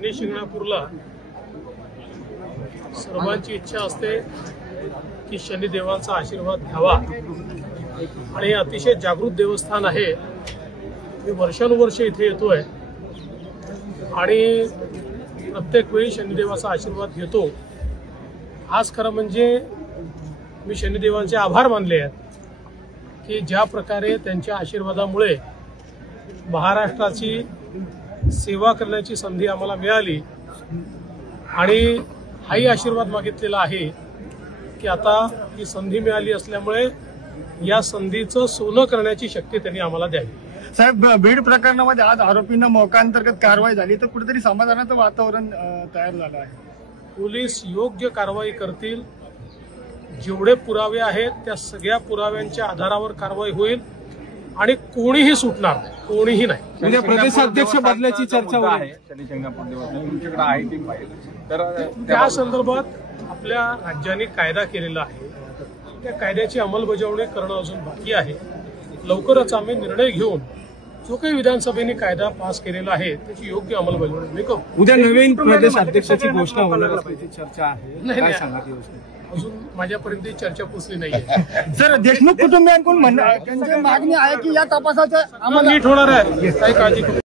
शनी शिंगणापूरला सर्वांची इच्छा असते की शनिदेवांचा आशीर्वाद घ्यावा आणि अतिशय जागृत देवस्थान आहे। मी वर्षानुवर्ष इथे येतोय आणि प्रत्येक वेळी शनिदेवाचा आशीर्वाद घेतो। आज खरं म्हणजे मी शनिदेवांचे आभार मानले आहेत की ज्या प्रकारे त्यांच्या आशीर्वादामुळे महाराष्ट्राची सेवा करण्याची संधी आम्हाला मिळाली आणि हाही आशीर्वाद मागितलेला आहे की आता ही संधी मिळाली असल्यामुळे या संधीचं सोनं करण्याची शक्ती त्यांनी आम्हाला द्यावी। साहेब, बीड प्रकरणामध्ये आज आरोपींना मोकांतर्गत कारवाई झाली तर कुठेतरी समाधानाचं वातावरण तयार झालं आहे। पोलीस योग्य कारवाई करतील। जेवढे पुरावे आहेत त्या सगळ्या पुराव्यांच्या आधारावर कारवाई होईल आणि कोणीही सुटणार नाही, कोणीही नाही। म्हणजे प्रदेशाध्यक्ष बदलाची चर्चा आहे शनी शिंगणापूर देवस्थान तुमच्याकडे आहे ती फाईल, तर त्या संदर्भात आपल्या राज्याने कायदा केलेला आहे। त्या कायद्याची अंमलबजावणी करणं अजून बाकी आहे। लवकरच आम्ही निर्णय घेऊन जो काही विधानसभेने कायदा पास केलेला आहे त्याची योग्य अंमलबजावणी करू। उद्या नवीन प्रदेशाध्यक्षाची घोषणा होणार असल्याची चर्चा आहे, काय सांगा ती गोष्ट? अजून माझ्यापर्यंत चर्चा पोचली नाहीये। सर, देशमुख कुटुंबियांकडून त्यांची मागणी आहे की या तपासाचं आम्हाला नीट होणार आहे, काही काळजी करू